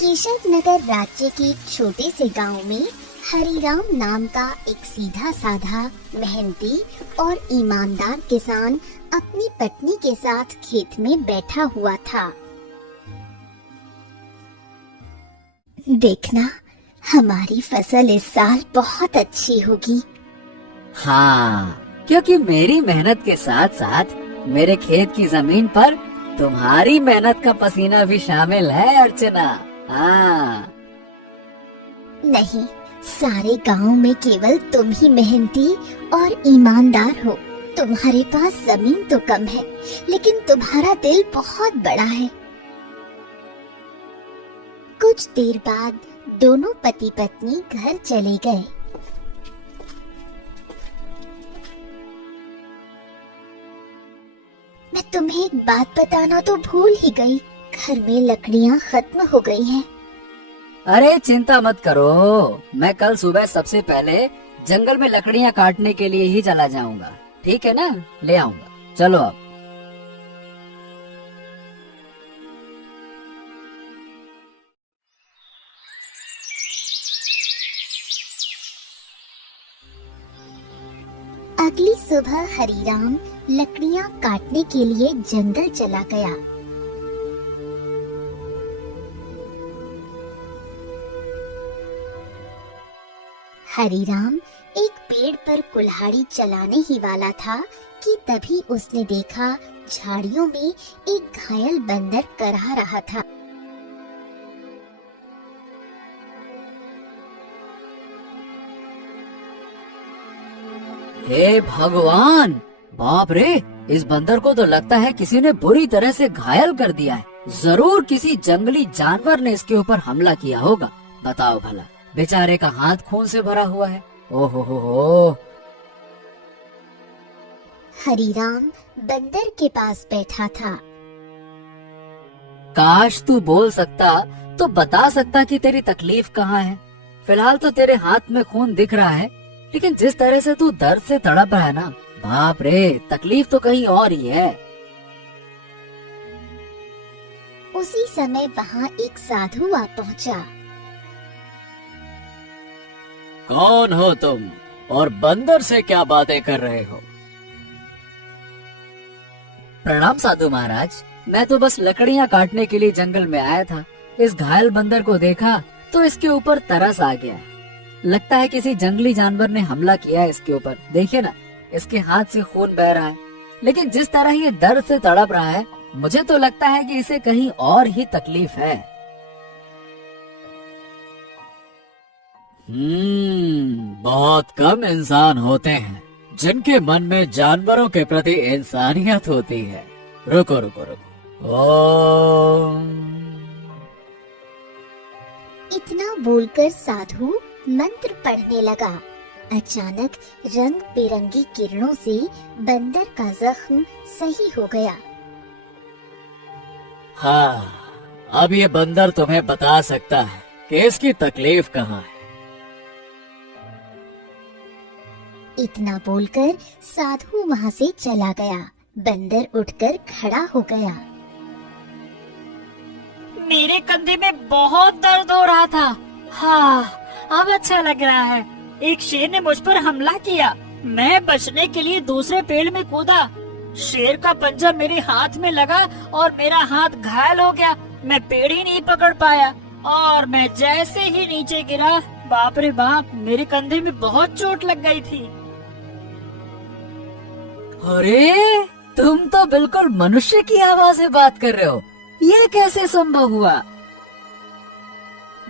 केशव नगर राज्य के एक छोटे से गांव में हरिराम नाम का एक सीधा साधा, मेहनती और ईमानदार किसान अपनी पत्नी के साथ खेत में बैठा हुआ था। देखना, हमारी फसल इस साल बहुत अच्छी होगी। हाँ, क्योंकि मेरी मेहनत के साथ साथ मेरे खेत की जमीन पर तुम्हारी मेहनत का पसीना भी शामिल है अर्चना। हाँ। नहीं, सारे गांव में केवल तुम ही मेहनती और ईमानदार हो। तुम्हारे पास जमीन तो कम है, लेकिन तुम्हारा दिल बहुत बड़ा है। कुछ देर बाद दोनों पति पत्नी घर चले गए। मैं तुम्हें एक बात बताना तो भूल ही गई। घर में लकड़ियाँ खत्म हो गई हैं। अरे चिंता मत करो, मैं कल सुबह सबसे पहले जंगल में लकड़ियाँ काटने के लिए ही चला जाऊंगा। ठीक है ना, ले आऊंगा। चलो अब। अगली सुबह हरिराम लकड़ियाँ काटने के लिए जंगल चला गया। हरिराम एक पेड़ पर कुल्हाड़ी चलाने ही वाला था कि तभी उसने देखा झाड़ियों में एक घायल बंदर करहा रहा था। हे भगवान, बाप रे, इस बंदर को तो लगता है किसी ने बुरी तरह से घायल कर दिया है। जरूर किसी जंगली जानवर ने इसके ऊपर हमला किया होगा। बताओ भला, बेचारे का हाथ खून से भरा हुआ है। ओहो हो। हरिराम बंदर के पास बैठा था। काश तू बोल सकता तो बता सकता कि तेरी तकलीफ कहाँ है। फिलहाल तो तेरे हाथ में खून दिख रहा है, लेकिन जिस तरह से तू दर्द से तड़प रहा है ना, बाप रे, तकलीफ तो कहीं और ही है। उसी समय वहाँ एक साधु आ पहुँचा। कौन हो तुम और बंदर से क्या बातें कर रहे हो? प्रणाम साधु महाराज, मैं तो बस लकड़ियाँ काटने के लिए जंगल में आया था। इस घायल बंदर को देखा तो इसके ऊपर तरस आ गया। लगता है किसी जंगली जानवर ने हमला किया है इसके ऊपर। देखिए ना, इसके हाथ से खून बह रहा है, लेकिन जिस तरह ये दर्द से तड़प रहा है, मुझे तो लगता है कि इसे कहीं और ही तकलीफ है। बहुत कम इंसान होते हैं जिनके मन में जानवरों के प्रति इंसानियत होती है। रुको रुको रुको। ओम। इतना बोलकर साधु मंत्र पढ़ने लगा। अचानक रंग बिरंगी किरणों से बंदर का जख्म सही हो गया। हाँ, अब ये बंदर तुम्हें बता सकता है कि इसकी तकलीफ कहाँ है। इतना बोलकर साधु वहाँ से चला गया। बंदर उठकर खड़ा हो गया। मेरे कंधे में बहुत दर्द हो रहा था। हाँ, अब अच्छा लग रहा है। एक शेर ने मुझ पर हमला किया। मैं बचने के लिए दूसरे पेड़ में कूदा। शेर का पंजा मेरे हाथ में लगा और मेरा हाथ घायल हो गया। मैं पेड़ ही नहीं पकड़ पाया और मैं जैसे ही नीचे गिरा, बाप रे बाप, मेरे कंधे में बहुत चोट लग गई थी। अरे, तुम तो बिल्कुल मनुष्य की आवाज से बात कर रहे हो। ये कैसे संभव हुआ?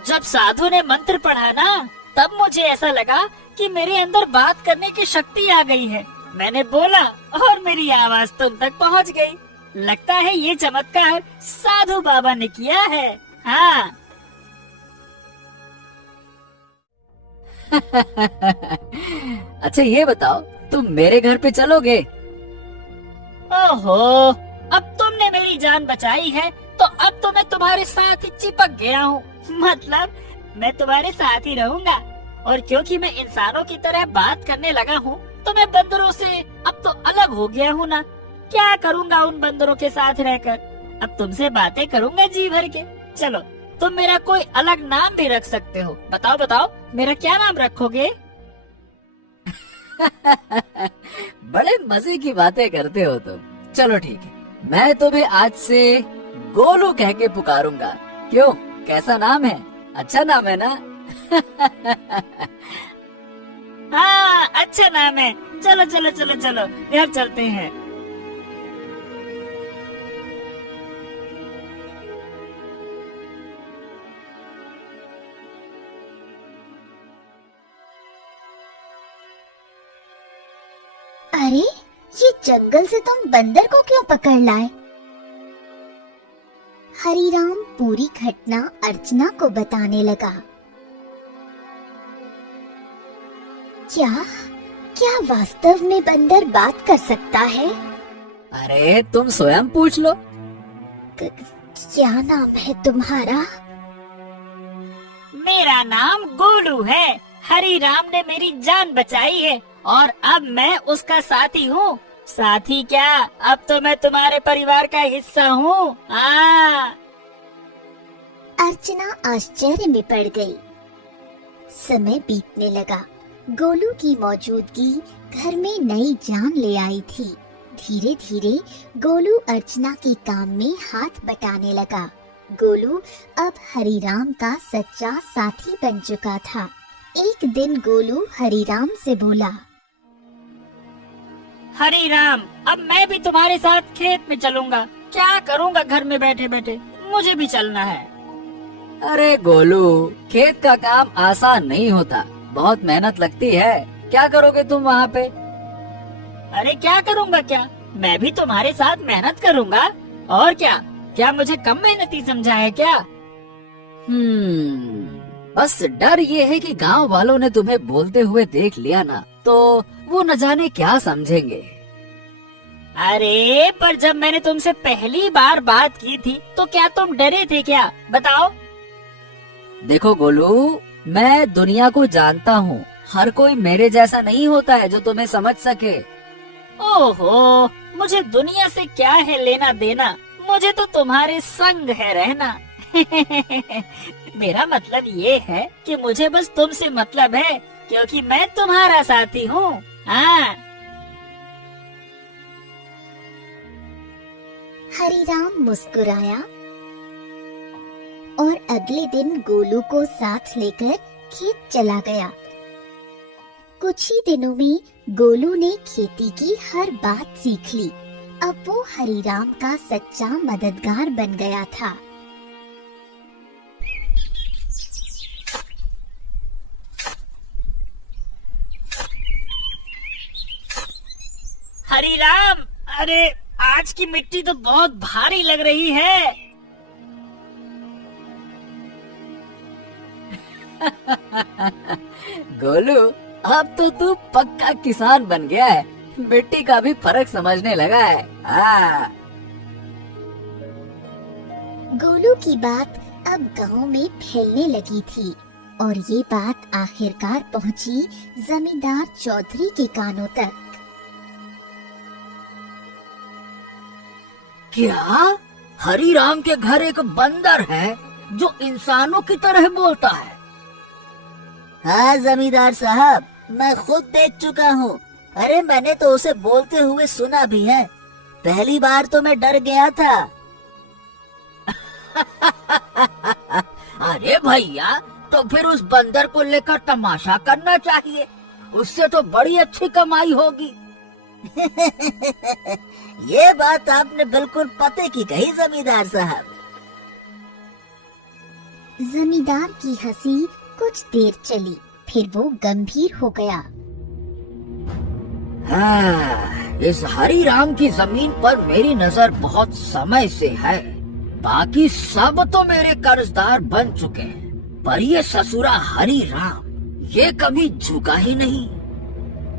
जब साधु ने मंत्र पढ़ा ना, तब मुझे ऐसा लगा कि मेरे अंदर बात करने की शक्ति आ गई है। मैंने बोला और मेरी आवाज तुम तक पहुंच गई। लगता है ये चमत्कार साधु बाबा ने किया है। हाँ। अच्छा ये बताओ, तुम मेरे घर पे चलोगे? ओहो, अब तुमने मेरी जान बचाई है तो अब तो मैं तुम्हारे साथ ही चिपक गया हूँ। मतलब मैं तुम्हारे साथ ही रहूंगा। और क्योंकि मैं इंसानों की तरह बात करने लगा हूँ, तो मैं बंदरों से अब तो अलग हो गया हूँ ना। क्या करूँगा उन बंदरों के साथ रहकर? अब तुमसे बातें करूँगा जी भर के। चलो तुम मेरा कोई अलग नाम भी रख सकते हो। बताओ बताओ, मेरा क्या नाम रखोगे? बड़े मजे की बातें करते हो तुम। चलो ठीक है, मैं तुम्हें आज से गोलू कह के पुकारूंगा। क्यों, कैसा नाम है? अच्छा नाम है ना? हाँ, अच्छा नाम है। चलो चलो चलो चलो, घर चलते हैं। अरे, ये जंगल से तुम बंदर को क्यों पकड़ लाए? हरीराम पूरी घटना अर्चना को बताने लगा। क्या क्या वास्तव में बंदर बात कर सकता है? अरे तुम स्वयं पूछ लो। क्या नाम है तुम्हारा? मेरा नाम गोलू है। हरीराम ने मेरी जान बचाई है और अब मैं उसका साथी हूँ। साथी क्या, अब तो मैं तुम्हारे परिवार का हिस्सा हूँ। अर्चना आश्चर्य में पड़ गई। समय बीतने लगा। गोलू की मौजूदगी घर में नई जान ले आई थी। धीरे धीरे गोलू अर्चना के काम में हाथ बटाने लगा। गोलू अब हरीराम का सच्चा साथी बन चुका था। एक दिन गोलू हरीराम से बोला, हरीराम, अब मैं भी तुम्हारे साथ खेत में चलूंगा। क्या करूंगा घर में बैठे बैठे, मुझे भी चलना है। अरे गोलू, खेत का काम आसान नहीं होता, बहुत मेहनत लगती है। क्या करोगे तुम वहाँ पे? अरे क्या करूंगा क्या, मैं भी तुम्हारे साथ मेहनत करूंगा। और क्या, क्या मुझे कम मेहनती समझा है क्या? बस डर ये है कि गांव वालों ने तुम्हें बोलते हुए देख लिया ना, तो वो न जाने क्या समझेंगे। अरे पर जब मैंने तुमसे पहली बार बात की थी तो क्या तुम डरे थे क्या? बताओ। देखो गोलू, मैं दुनिया को जानता हूँ। हर कोई मेरे जैसा नहीं होता है जो तुम्हें समझ सके। ओहो, मुझे दुनिया से क्या है लेना देना, मुझे तो तुम्हारे संग है रहना। मेरा मतलब ये है कि मुझे बस तुमसे मतलब है, क्योंकि मैं तुम्हारा साथी हूँ। हाँ। हरीराम मुस्कुराया और अगले दिन गोलू को साथ लेकर खेत चला गया। कुछ ही दिनों में गोलू ने खेती की हर बात सीख ली। अब वो हरीराम का सच्चा मददगार बन गया था। हरीराम, अरे आज की मिट्टी तो बहुत भारी लग रही है। गोलू, अब तो तू पक्का किसान बन गया है। मिट्टी का भी फर्क समझने लगा है। गोलू की बात अब गांव में फैलने लगी थी और ये बात आखिरकार पहुंची जमींदार चौधरी के कानों तक। क्या हरीराम के घर एक बंदर है जो इंसानों की तरह बोलता है? हाँ जमींदार साहब, मैं खुद देख चुका हूँ। अरे मैंने तो उसे बोलते हुए सुना भी है। पहली बार तो मैं डर गया था। अरे भैया, तो फिर उस बंदर को लेकर तमाशा करना चाहिए, उससे तो बड़ी अच्छी कमाई होगी। ये बात आपने बिल्कुल पते की कही जमींदार साहब। जमींदार की हंसी कुछ देर चली, फिर वो गंभीर हो गया। इस हरीराम की जमीन पर मेरी नजर बहुत समय से है। बाकी सब तो मेरे कर्जदार बन चुके हैं, पर ये ससुरा हरीराम ये कभी झुका ही नहीं।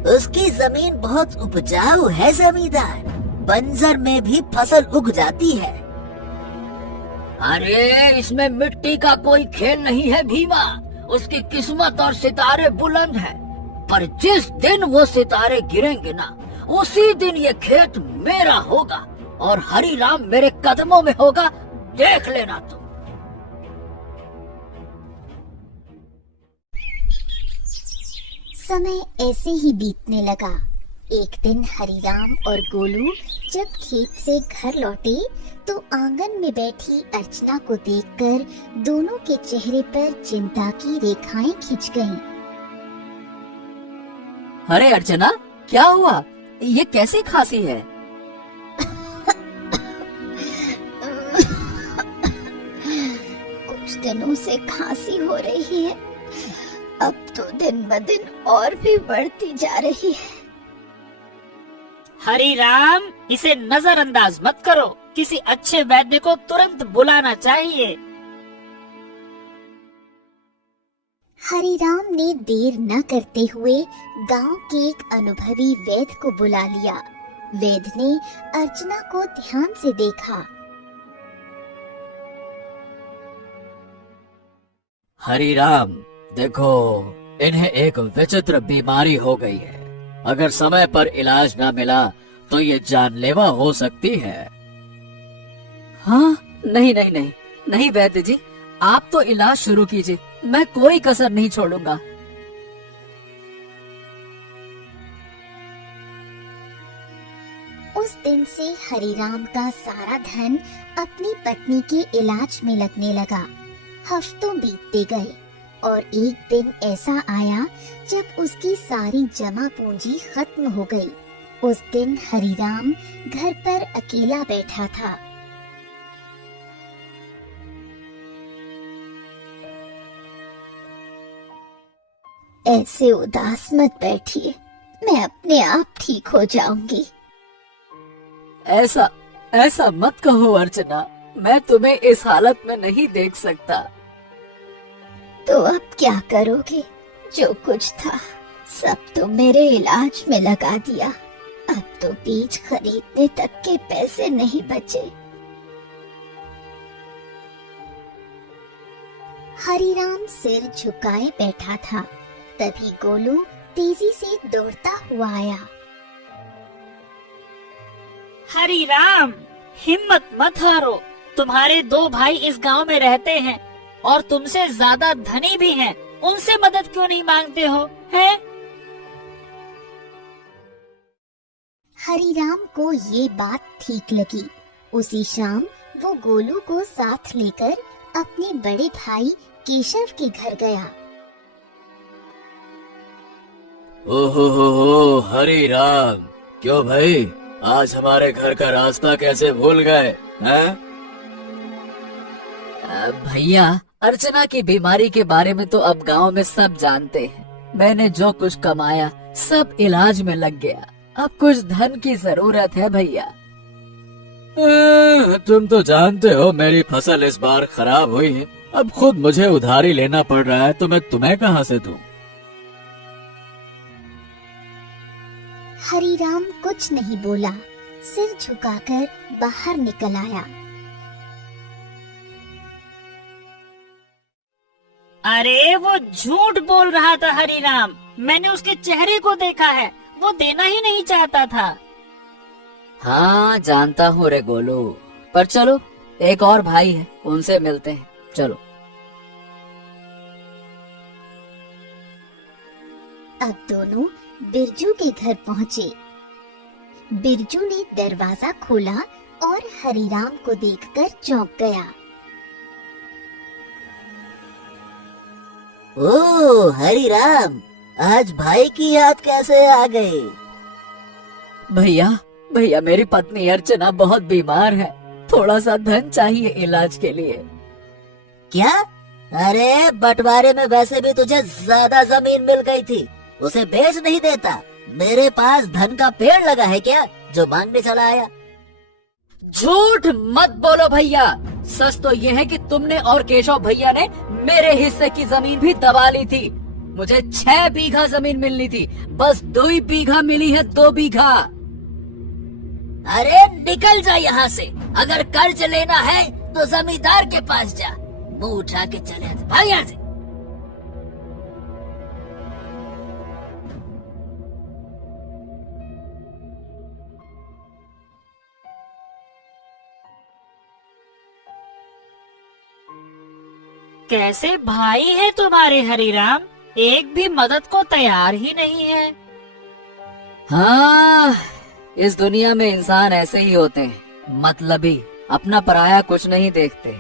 उसकी जमीन बहुत उपजाऊ है जमींदार, बंजर में भी फसल उग जाती है। अरे इसमें मिट्टी का कोई खेल नहीं है भीमा। उसकी किस्मत और सितारे बुलंद है, पर जिस दिन वो सितारे गिरेंगे ना, उसी दिन ये खेत मेरा होगा और हरीराम मेरे कदमों में होगा। देख लेना तुम। समय ऐसे ही बीतने लगा। एक दिन हरिराम और गोलू जब खेत से घर लौटे तो आंगन में बैठी अर्चना को देखकर दोनों के चेहरे पर चिंता की रेखाएं खिंच गईं। अरे अर्चना, क्या हुआ? ये कैसी खांसी है? कुछ दिनों से खांसी हो रही है, अब तो दिन ब दिन और भी बढ़ती जा रही है। हरिराम, इसे नजरअंदाज मत करो, किसी अच्छे वैद्य को तुरंत बुलाना चाहिए। हरिराम ने देर न करते हुए गांव के एक अनुभवी वैद्य को बुला लिया। वैद्य ने अर्चना को ध्यान से देखा। हरिराम, देखो, इन्हें एक विचित्र बीमारी हो गई है। अगर समय पर इलाज न मिला तो ये जानलेवा हो सकती है। हाँ, नहीं नहीं नहीं नहीं वैद्य जी, आप तो इलाज शुरू कीजिए, मैं कोई कसर नहीं छोड़ूंगा। उस दिन से हरिराम का सारा धन अपनी पत्नी के इलाज में लगने लगा। हफ्तों बीतते गए और एक दिन ऐसा आया जब उसकी सारी जमा पूंजी खत्म हो गई। उस दिन हरिराम घर पर अकेला बैठा था। ऐसे उदास मत बैठिए, मैं अपने आप ठीक हो जाऊंगी। ऐसा ऐसा मत कहो अर्चना, मैं तुम्हें इस हालत में नहीं देख सकता। तो अब क्या करोगे? जो कुछ था सब तो मेरे इलाज में लगा दिया। अब तो बीज खरीदने तक के पैसे नहीं बचे। हरिराम सिर झुकाए बैठा था। तभी गोलू तेजी से दौड़ता हुआ आया। हरिराम, हिम्मत मत हारो, तुम्हारे दो भाई इस गांव में रहते हैं और तुमसे ज्यादा धनी भी हैं, उनसे मदद क्यों नहीं मांगते हो, हैं? हरिराम को ये बात ठीक लगी। उसी शाम वो गोलू को साथ लेकर अपने बड़े भाई केशव के घर गया। ओहो हरिराम, क्यों भाई, आज हमारे घर का रास्ता कैसे भूल गए हैं? भैया, अर्चना की बीमारी के बारे में तो अब गांव में सब जानते हैं। मैंने जो कुछ कमाया सब इलाज में लग गया। अब कुछ धन की जरूरत है भैया। तुम तो जानते हो मेरी फसल इस बार खराब हुई है। अब खुद मुझे उधारी लेना पड़ रहा है तो मैं तुम्हें कहां से दूं? हरिराम कुछ नहीं बोला, सिर झुकाकर बाहर निकल आया। अरे वो झूठ बोल रहा था हरिराम, मैंने उसके चेहरे को देखा है, वो देना ही नहीं चाहता था। हाँ जानता हूँ रे गोलू, पर चलो एक और भाई है, उनसे मिलते हैं, चलो। अब दोनों बिरजू के घर पहुँचे। बिरजू ने दरवाजा खोला और हरिराम को देखकर चौंक गया। ओह हरिराम, आज भाई की याद कैसे आ गई? भैया मेरी पत्नी अर्चना बहुत बीमार है, थोड़ा सा धन चाहिए इलाज के लिए। क्या? अरे बंटवारे में वैसे भी तुझे ज्यादा जमीन मिल गई थी, उसे बेच नहीं देता? मेरे पास धन का पेड़ लगा है क्या जो मांगने चला आया? झूठ मत बोलो भैया, सच तो ये है कि तुमने और केशव भैया ने मेरे हिस्से की जमीन भी दबा ली थी। मुझे 6 बीघा जमीन मिलनी थी, बस 2 बीघा मिली है, 2 बीघा। अरे निकल जा यहाँ से, अगर कर्ज लेना है तो जमींदार के पास जा, मुंह उठा के चले भाग यहाँ से। कैसे भाई है तुम्हारे हरिराम, एक भी मदद को तैयार ही नहीं है। हाँ, इस दुनिया में इंसान ऐसे ही होते हैं, मतलबी, अपना पराया कुछ नहीं देखते।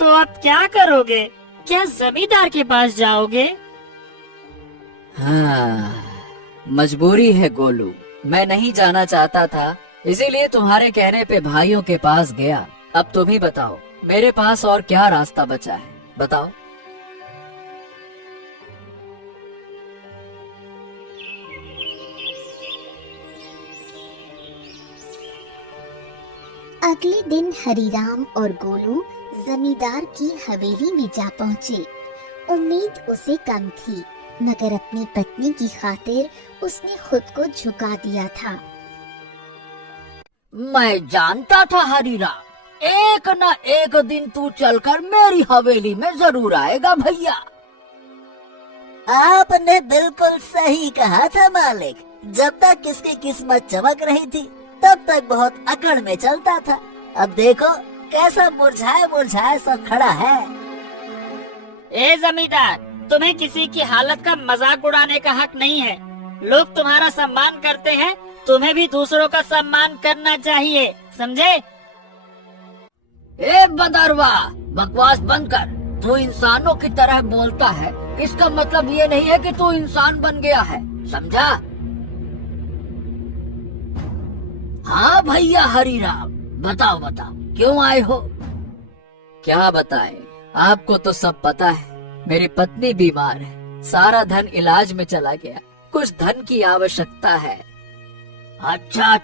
तो अब क्या करोगे? क्या जमींदार के पास जाओगे? हाँ, मजबूरी है गोलू। मैं नहीं जाना चाहता था, इसीलिए तुम्हारे कहने पे भाइयों के पास गया। अब तुम ही बताओ, मेरे पास और क्या रास्ता बचा है, बताओ। अगले दिन हरीराम और गोलू जमींदार की हवेली में जा पहुंचे। उम्मीद उसे कम थी, मगर अपनी पत्नी की खातिर उसने खुद को झुका दिया था। मैं जानता था हरीराम, एक न एक दिन तू चलकर मेरी हवेली में जरूर आएगा भैया। आपने बिल्कुल सही कहा था मालिक। जब तक किसकी किस्मत चमक रही थी तब तक बहुत अकड़ में चलता था। अब देखो कैसा मुरझाया मुरझाया सब खड़ा है। ए जमींदार, तुम्हें किसी की हालत का मजाक उड़ाने का हक नहीं है। लोग तुम्हारा सम्मान करते हैं, तुम्हें भी दूसरों का सम्मान करना चाहिए, समझे? ए बदरवा, बकवास बंद कर। तू इंसानों की तरह बोलता है, इसका मतलब ये नहीं है कि तू इंसान बन गया है, समझा? हाँ भैया हरीराम, बताओ बताओ क्यों आए हो? क्या बताएं, आपको तो सब पता है। मेरी पत्नी बीमार है, सारा धन इलाज में चला गया, कुछ धन की आवश्यकता है। अच्छा,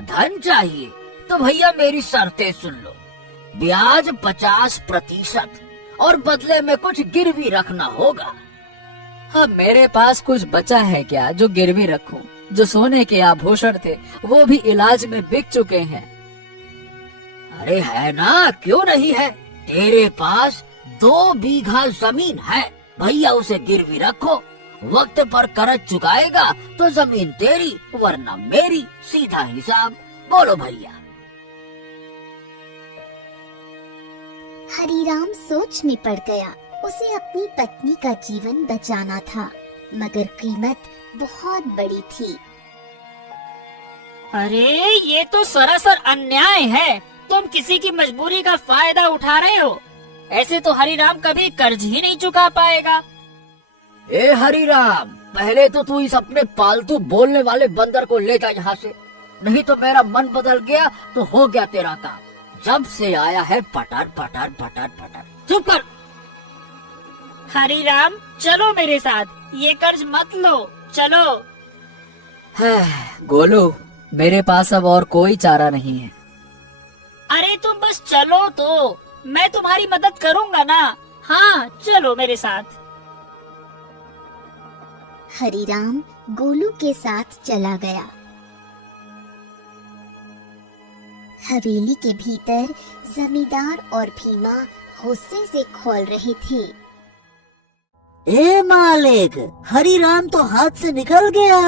धन चाहिए तो भैया मेरी शर्तें सुन लो। ब्याज 50% और बदले में कुछ गिरवी रखना होगा। अब मेरे पास कुछ बचा है क्या जो गिरवी रखूं? जो सोने के आभूषण थे वो भी इलाज में बिक चुके हैं। अरे है ना, क्यों नहीं है? तेरे पास 2 बीघा जमीन है, भैया उसे गिरवी रखो। वक्त पर कर्ज चुकाएगा तो जमीन तेरी वरना मेरी, सीधा हिसाब। बोलो भैया। हरीराम सोच में पड़ गया। उसे अपनी पत्नी का जीवन बचाना था, मगर कीमत बहुत बड़ी थी। अरे ये तो सरासर अन्याय है। तुम किसी की मजबूरी का फायदा उठा रहे हो। ऐसे तो हरीराम कभी कर्ज ही नहीं चुका पाएगा। ए हरीराम, पहले तो तू इस अपने पालतू बोलने वाले बंदर को ले जा यहाँ से, नहीं तो मेरा मन बदल गया तो हो गया तेरा काम। जब से आया है पटर पटर पटर पटर। चुप कर। हरीराम चलो मेरे साथ, ये कर्ज मत लो, चलो। गोलू, मेरे पास अब और कोई चारा नहीं है। अरे तुम बस चलो तो, मैं तुम्हारी मदद करूंगा ना। हाँ चलो मेरे साथ। हरीराम गोलू के साथ चला गया। हवेली के भीतर जमींदार और भीमा गुस्से से खौल रहे थे। ए मालिक, हरीराम तो हाथ से निकल गया।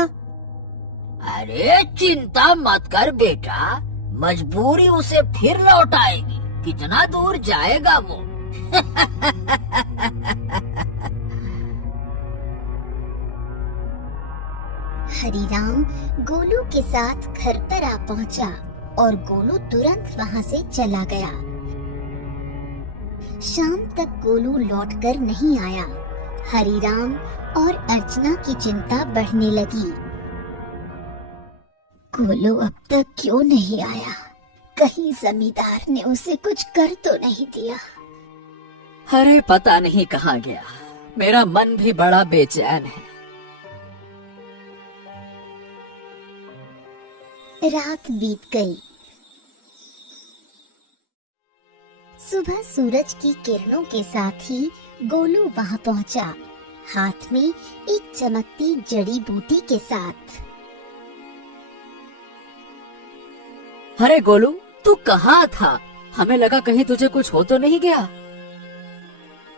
अरे चिंता मत कर बेटा, मजबूरी उसे फिर लौट आएगी। कितना दूर जाएगा वो? हरीराम गोलू के साथ घर पर आ पहुंचा और गोलू तुरंत वहां से चला गया। शाम तक गोलू लौटकर नहीं आया। हरीराम और अर्चना की चिंता बढ़ने लगी। गोलू अब तक क्यों नहीं आया? कहीं जमींदार ने उसे कुछ कर तो नहीं दिया? अरे पता नहीं कहाँ गया। मेरा मन भी बड़ा बेचैन है। रात बीत गई। सुबह सूरज की किरणों के साथ ही गोलू वहां पहुंचा, हाथ में एक चमकती जड़ी बूटी के साथ। अरे गोलू, तू कहाँ था? हमें लगा कहीं तुझे कुछ हो तो नहीं गया।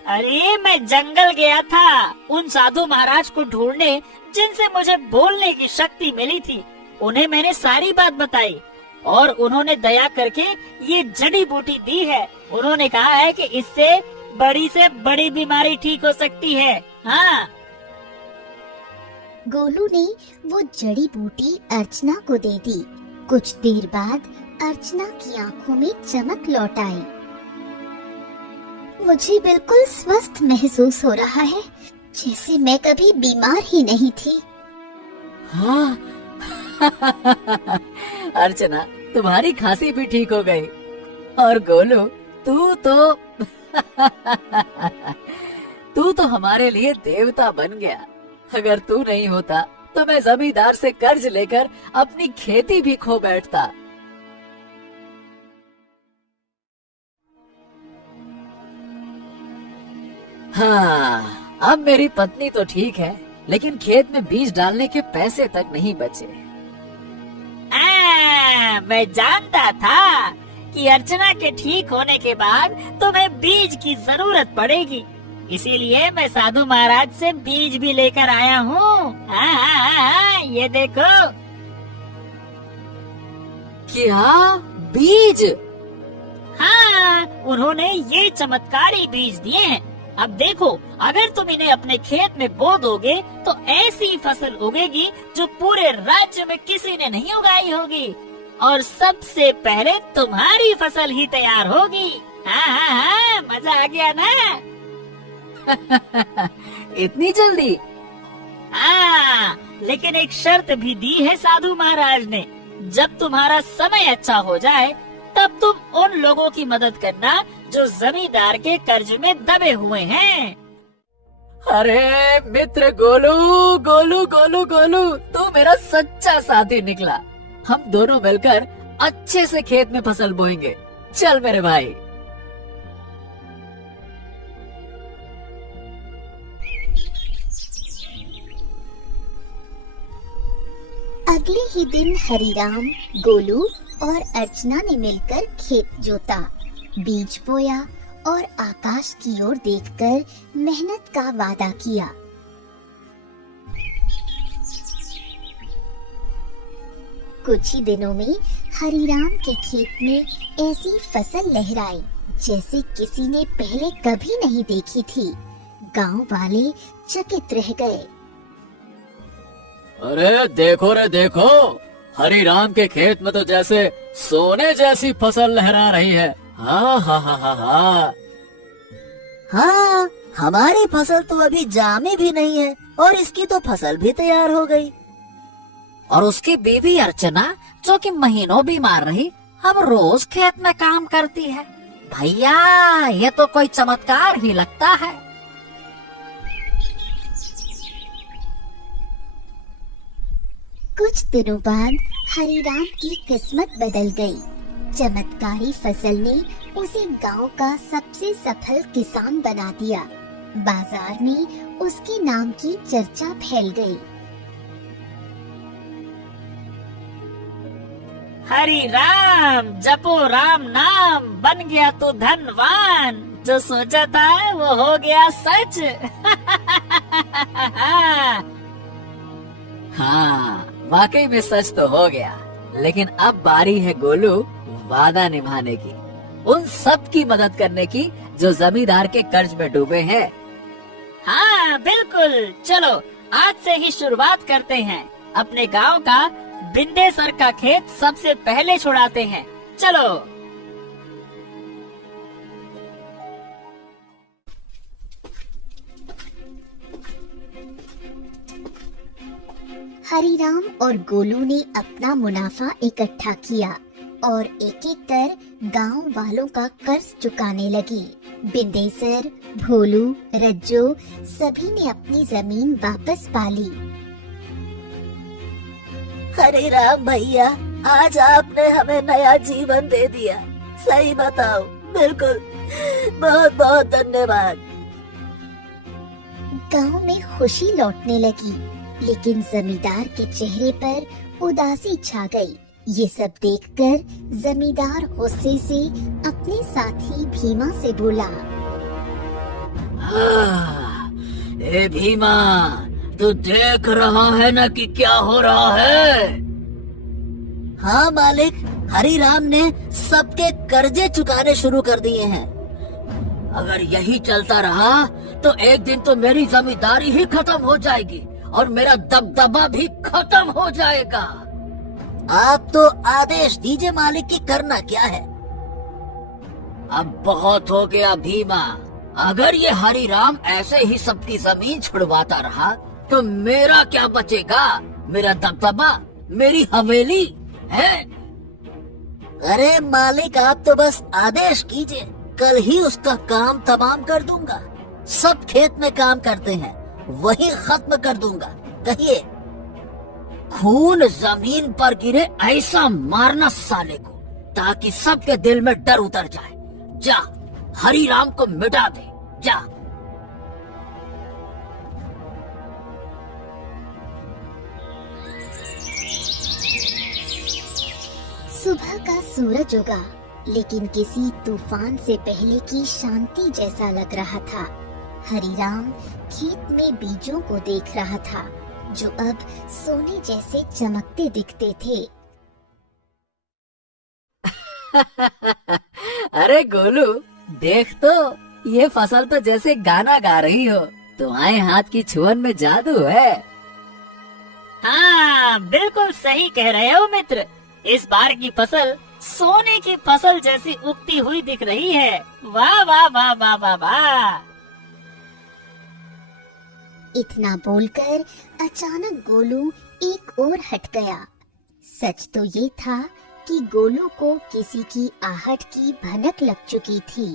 अरे मैं जंगल गया था उन साधु महाराज को ढूंढने जिनसे मुझे बोलने की शक्ति मिली थी। उन्हें मैंने सारी बात बताई और उन्होंने दया करके ये जड़ी बूटी दी है। उन्होंने कहा है कि इससे बड़ी से बड़ी बीमारी ठीक हो सकती है। हाँ। गोलू ने वो जड़ी बूटी अर्चना को दे दी। कुछ देर बाद अर्चना की आंखों में चमक लौट आई। मुझे बिल्कुल स्वस्थ महसूस हो रहा है, जैसे मैं कभी बीमार ही नहीं थी। हाँ। अर्चना, तुम्हारी खांसी भी ठीक हो गई। और गोलू, तू तो हमारे लिए देवता बन गया। अगर तू नहीं होता तो मैं जमींदार से कर्ज लेकर अपनी खेती भी खो बैठता। हाँ, अब मेरी पत्नी तो ठीक है, लेकिन खेत में बीज डालने के पैसे तक नहीं बचे। मैं जानता था कि अर्चना के ठीक होने के बाद तुम्हें बीज की जरूरत पड़ेगी, इसीलिए मैं साधु महाराज से बीज भी लेकर आया हूँ। ये देखो। क्या बीज? हाँ, उन्होंने ये चमत्कारी बीज दिए हैं। अब देखो, अगर तुम इन्हें अपने खेत में बो दोगे तो ऐसी फसल उगेगी जो पूरे राज्य में किसी ने नहीं उगाई होगी, और सबसे पहले तुम्हारी फसल ही तैयार होगी। हाँ, मजा आ गया ना? इतनी जल्दी? हाँ, लेकिन एक शर्त भी दी है साधु महाराज ने। जब तुम्हारा समय अच्छा हो जाए तब तुम उन लोगों की मदद करना जो जमींदार के कर्ज में दबे हुए हैं। अरे मित्र गोलू, गोलू गोलू गोलू, तू मेरा सच्चा साथी निकला। हम दोनों मिलकर अच्छे से खेत में फसल बोएंगे। चल मेरे भाई। अगले ही दिन हरिराम, गोलू और अर्चना ने मिलकर खेत जोता, बीज बोया और आकाश की ओर देखकर मेहनत का वादा किया। कुछ ही दिनों में हरिराम के खेत में ऐसी फसल लहराई जैसे किसी ने पहले कभी नहीं देखी थी। गांव वाले चकित रह गए। अरे देखो रे देखो, हरिराम के खेत में तो जैसे सोने जैसी फसल लहरा रही है। हाँ हाँ हाँ हाँ हाँ। हाँ, हमारी फसल तो अभी जामी भी नहीं है और इसकी तो फसल भी तैयार हो गई। और उसकी बीवी अर्चना, जो कि महीनों बीमार रही, अब रोज खेत में काम करती है। भैया, ये तो कोई चमत्कार ही लगता है। कुछ दिनों बाद हरिराम की किस्मत बदल गई। चमत्कारी फसल ने उसे गांव का सबसे सफल किसान बना दिया। बाजार में उसके नाम की चर्चा फैल गई। हरि राम जपो राम नाम, बन गया तो धनवान। जो सोचा था वो हो गया सच। हाँ, वाकई में सच तो हो गया। लेकिन अब बारी है गोलू वादा निभाने की, उन सब की मदद करने की जो जमींदार के कर्ज में डूबे हैं। हाँ बिल्कुल, चलो आज से ही शुरुआत करते हैं। अपने गांव का बिंदेसर का खेत सबसे पहले छुड़ाते हैं। चलो। हरिराम और गोलू ने अपना मुनाफा इकट्ठा किया और एक एक कर गांव वालों का कर्ज चुकाने लगे। बिंदेसर, भोलू, रज्जो सभी ने अपनी जमीन वापस पा ली। हरे राम भैया, आज आपने हमें नया जीवन दे दिया। सही बताओ, बिल्कुल, बहुत बहुत धन्यवाद। गांव में खुशी लौटने लगी, लेकिन जमींदार के चेहरे पर उदासी छा गई। ये सब देखकर जमींदार गुस्से से अपने साथी भीमा से बोला, ए भीमा, तू देख रहा है ना कि क्या हो रहा है? हाँ मालिक, हरिराम ने सबके कर्जे चुकाने शुरू कर दिए हैं। अगर यही चलता रहा तो एक दिन तो मेरी जमींदारी ही खत्म हो जाएगी और मेरा दबदबा भी खत्म हो जाएगा। आप तो आदेश दीजिए मालिक की करना क्या है। अब बहुत हो गया भीमा, अगर ये हरिराम ऐसे ही सबकी जमीन छुड़वाता रहा तो मेरा क्या बचेगा? मेरा दबदबा, मेरी हवेली है। अरे मालिक आप तो बस आदेश कीजिए, कल ही उसका काम तमाम कर दूंगा। सब खेत में काम करते हैं, वही खत्म कर दूंगा। कहिए। खून जमीन पर गिरे ऐसा मारना साले को, ताकि सबके दिल में डर उतर जाए। जा, हरिराम को मिटा दे, जा। सुबह का सूरज उगा, लेकिन किसी तूफान से पहले की शांति जैसा लग रहा था। हरिराम खेत में बीजों को देख रहा था, जो अब सोने जैसे चमकते दिखते थे। अरे गोलू, देख तो, ये फसल तो जैसे गाना गा रही हो। तुम्हारे हाथ की छुअन में जादू है। हाँ, बिल्कुल सही कह रहे हो मित्र। इस बार की फसल सोने की फसल जैसी उगती हुई दिख रही है। वाह वाह वाह वाह वाह वाह। इतना बोलकर अचानक गोलू एक ओर हट गया। सच तो ये था कि गोलू को किसी की आहट की भनक लग चुकी थी।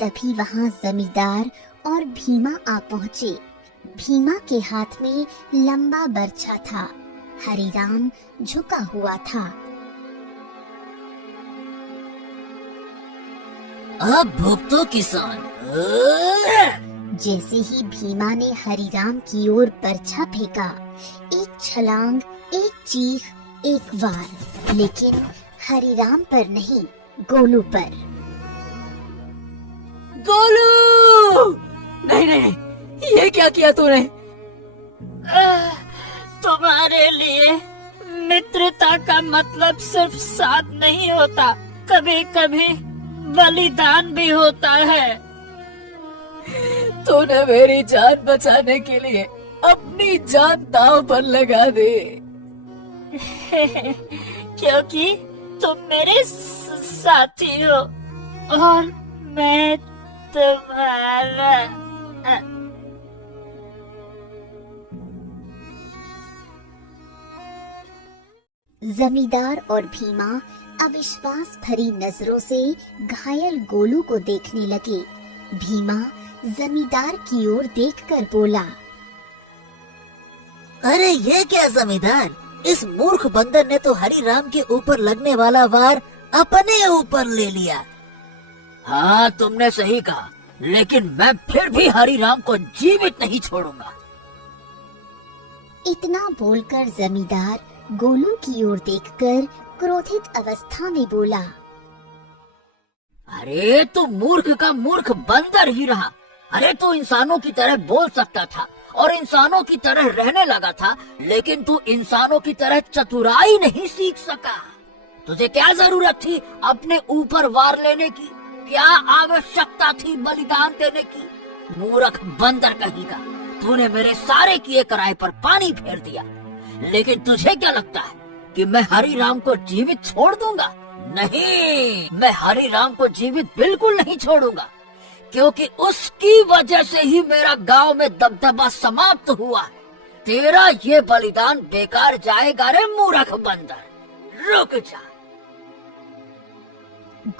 तभी वहाँ जमींदार और भीमा आ पहुँचे। भीमा के हाथ में लंबा बर्छा था। हरिराम झुका हुआ था। अब भुगतो किसान। जैसे ही भीमा ने हरिराम की ओर बर्छा फेंका, एक छलांग, एक चीख, एक वार, लेकिन हरिराम पर नहीं, गोलू पर। गोलू! नहीं नहीं, ये क्या किया तूने? तुम्हारे लिए मित्रता का मतलब सिर्फ साथ नहीं होता, कभी कभी बलिदान भी होता है। तूने मेरी जान बचाने के लिए अपनी जान दांव पर लगा दे। क्योंकि तुम मेरे साथी हो और मैं तुम्हारा। जमींदार और भीमा अविश्वास भरी नजरों से घायल गोलू को देखने लगे। भीमा जमींदार की ओर देखकर बोला, अरे ये क्या जमींदार, इस मूर्ख बंदर ने तो हरिराम के ऊपर लगने वाला वार अपने ऊपर ले लिया। हाँ तुमने सही कहा, लेकिन मैं फिर भी हरिराम को जीवित नहीं छोड़ूंगा। इतना बोलकर जमींदार गोलू की ओर देखकर क्रोधित अवस्था में बोला, अरे तू मूर्ख का मूर्ख बंदर ही रहा। अरे तू इंसानों की तरह बोल सकता था और इंसानों की तरह रहने लगा था, लेकिन तू इंसानों की तरह चतुराई नहीं सीख सका। तुझे क्या जरूरत थी अपने ऊपर वार लेने की? क्या आवश्यकता थी बलिदान देने की? मूर्ख बंदर कहीं का, तूने मेरे सारे किए कराए पर पानी फेर दिया। लेकिन तुझे क्या लगता है कि मैं हरिराम को जीवित छोड़ दूंगा? नहीं, मैं हरिराम को जीवित बिल्कुल नहीं छोड़ूंगा, क्योंकि उसकी वजह से ही मेरा गांव में दबदबा समाप्त हुआ है। तेरा ये बलिदान बेकार जाएगा रे मूर्ख बंदर। रुक जा।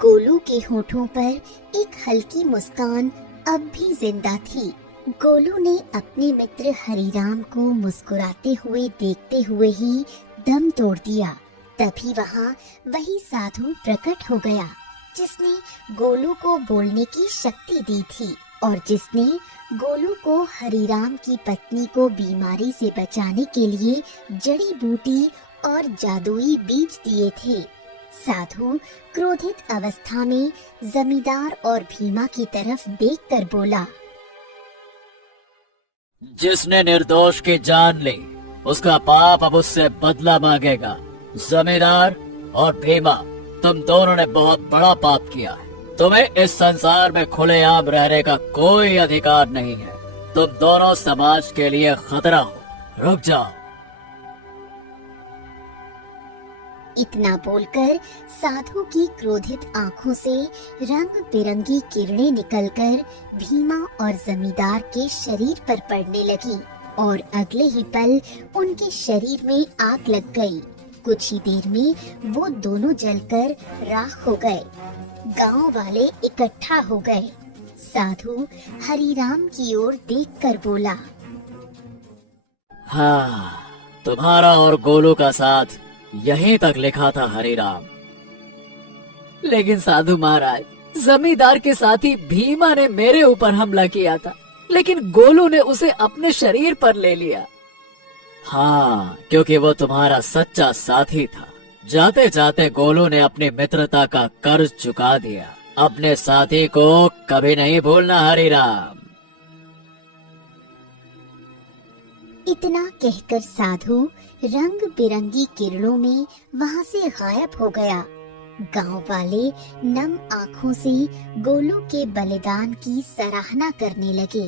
गोलू के होठों पर एक हल्की मुस्कान अब भी जिंदा थी। गोलू ने अपने मित्र हरिराम को मुस्कुराते हुए देखते हुए ही दम तोड़ दिया। तभी वहाँ वही साधु प्रकट हो गया, जिसने गोलू को बोलने की शक्ति दी थी और जिसने गोलू को हरिराम की पत्नी को बीमारी से बचाने के लिए जड़ी बूटी और जादुई बीज दिए थे। साधु क्रोधित अवस्था में जमींदार और भीमा की तरफ देखकर बोला, जिसने निर्दोष की जान ली, उसका पाप अब उससे बदला मांगेगा। जमींदार और भीमा, तुम दोनों ने बहुत बड़ा पाप किया है। तुम्हें इस संसार में खुलेआम रहने का कोई अधिकार नहीं है। तुम दोनों समाज के लिए खतरा हो, रुक जाओ। इतना बोलकर साधु की क्रोधित आंखों से रंग बिरंगी किरणें निकलकर भीमा और जमींदार के शरीर पर पड़ने लगी और अगले ही पल उनके शरीर में आग लग गई। कुछ ही देर में वो दोनों जलकर राख हो गए। गांव वाले इकट्ठा हो गए। साधु हरिराम की ओर देखकर बोला, हाँ, तुम्हारा और गोलू का साथ यहीं तक लिखा था हरिराम। लेकिन साधु महाराज, जमींदार के साथी भीमा ने मेरे ऊपर हमला किया था, लेकिन गोलू ने उसे अपने शरीर पर ले लिया। हाँ, क्योंकि वो तुम्हारा सच्चा साथी था। जाते जाते गोलू ने अपनी मित्रता का कर्ज चुका दिया। अपने साथी को कभी नहीं भूलना हरिराम। इतना कहकर साधु रंग बिरंगी किरणों में वहां से गायब हो गया। गांव वाले नम आंखों से गोलू के बलिदान की सराहना करने लगे।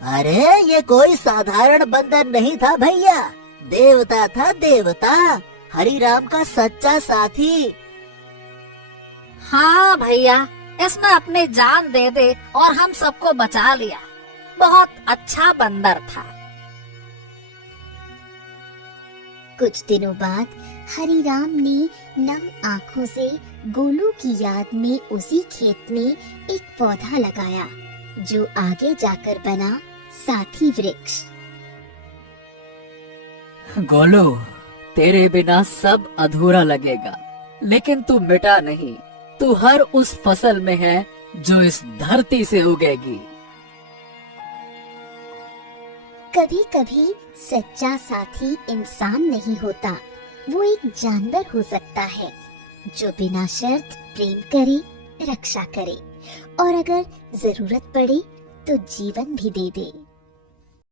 अरे ये कोई साधारण बंदर नहीं था भैया, देवता था देवता, हरिराम का सच्चा साथी। हाँ भैया, इसने अपनी जान दे दे और हम सबको बचा लिया। बहुत अच्छा बंदर था। कुछ दिनों बाद हरिराम ने नम आंखों से गोलू की याद में उसी खेत में एक पौधा लगाया जो आगे जाकर बना साथी वृक्ष। गोलू, तेरे बिना सब अधूरा लगेगा, लेकिन तू मिटा नहीं। तू हर उस फसल में है जो इस धरती से उगेगी। कभी कभी सच्चा साथी इंसान नहीं होता, वो एक जानवर हो सकता है जो बिना शर्त प्रेम करे, रक्षा करे और अगर जरूरत पड़े तो जीवन भी दे दे।